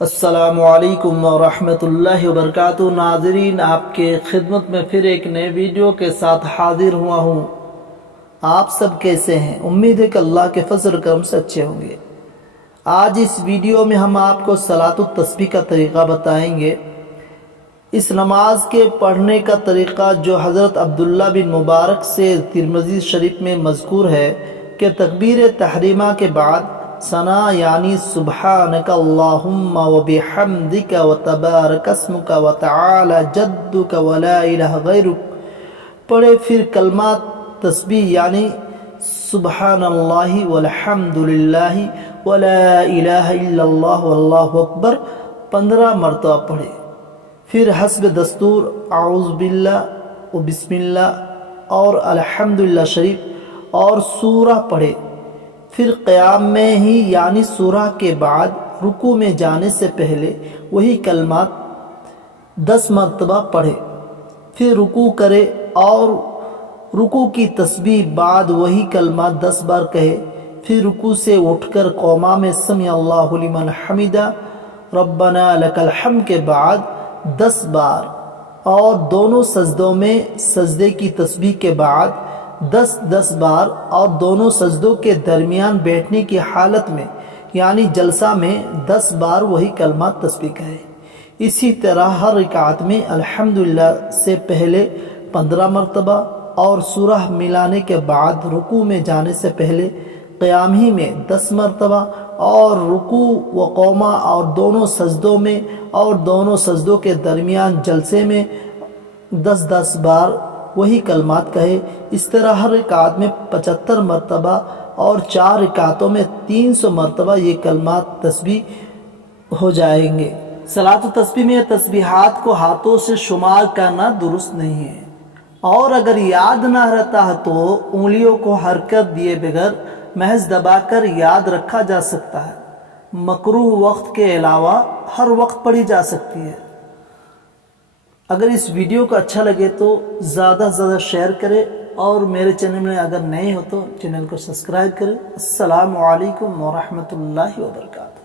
السلام علیکم ورحمۃ اللہ وبرکاتہ۔ ناظرین، آپ کے خدمت میں پھر ایک نئے ویڈیو کے ساتھ حاضر ہوا ہوں۔ آپ سب کیسے ہیں؟ امید ہے کہ اللہ کے فضل و کرم سے اچھے ہوں گے۔ آج اس ویڈیو میں ہم آپ کو صلاۃ التسبیح کا طریقہ بتائیں گے۔ اس نماز کے پڑھنے کا طریقہ جو حضرت عبداللہ بن مبارک سے ترمذی شریف میں مذکور ہے کہ تکبیر تحریمہ کے بعد ثنا یعنی سبحانک اللہم وبحمدک وتبارک اسمک وتعالی جدک ولا الہ غیرک پڑھے، پھر کلمات تسبیح یعنی سبحان اللہ والحمد للہ ولا الہ الا اللہ واللہ اکبر 15 مرتبہ پڑھے، پھر حسب دستور اعوذ باللہ و بسم اللہ اور الحمدللہ شریف اور سورہ پڑھے، پھر قیام میں ہی یعنی سورہ کے بعد رکوع میں جانے سے پہلے وہی کلمات 10 مرتبہ پڑھے، پھر رکوع کرے اور رکوع کی تسبیح بعد وہی کلمات 10 بار کہے، پھر رکوع سے اٹھ کر قوما میں سمع اللہ لمن حمدہ ربنا لک الحمد کے بعد 10 بار اور دونوں سجدوں میں سجدے کی تسبیح کے بعد 10 بار اور دونوں سجدوں کے درمیان بیٹھنے کی حالت میں یعنی جلسہ میں 10 بار وہی کلمات تسبیح کہے۔ اسی طرح ہر رکعت میں الحمدللہ سے پہلے 15 مرتبہ اور سورہ ملانے کے بعد رکوع میں جانے سے پہلے قیام ہی میں 10 مرتبہ اور رکوع و قوما اور دونوں سجدوں میں اور دونوں سجدوں کے درمیان جلسے میں 10 بار وہی کلمات کہے۔ اس طرح ہر رکعت میں 75 مرتبہ اور 4 رکعتوں میں 300 مرتبہ یہ کلمات تسبیح ہو جائیں گے۔ صلاۃ التسبیح میں تسبیحات کو ہاتھوں سے شمار کرنا درست نہیں ہے، اور اگر یاد نہ رہتا ہے تو انگلیوں کو حرکت دیے بغیر محض دبا کر یاد رکھا جا سکتا ہے۔ مکروہ وقت کے علاوہ ہر وقت پڑھی جا سکتی ہے۔ اگر اس ویڈیو کو اچھا لگے تو زیادہ سے زیادہ شیئر کریں، اور میرے چینل میں اگر نئے ہو تو چینل کو سبسکرائب کریں۔ السلام علیکم ورحمۃ اللہ وبرکاتہ۔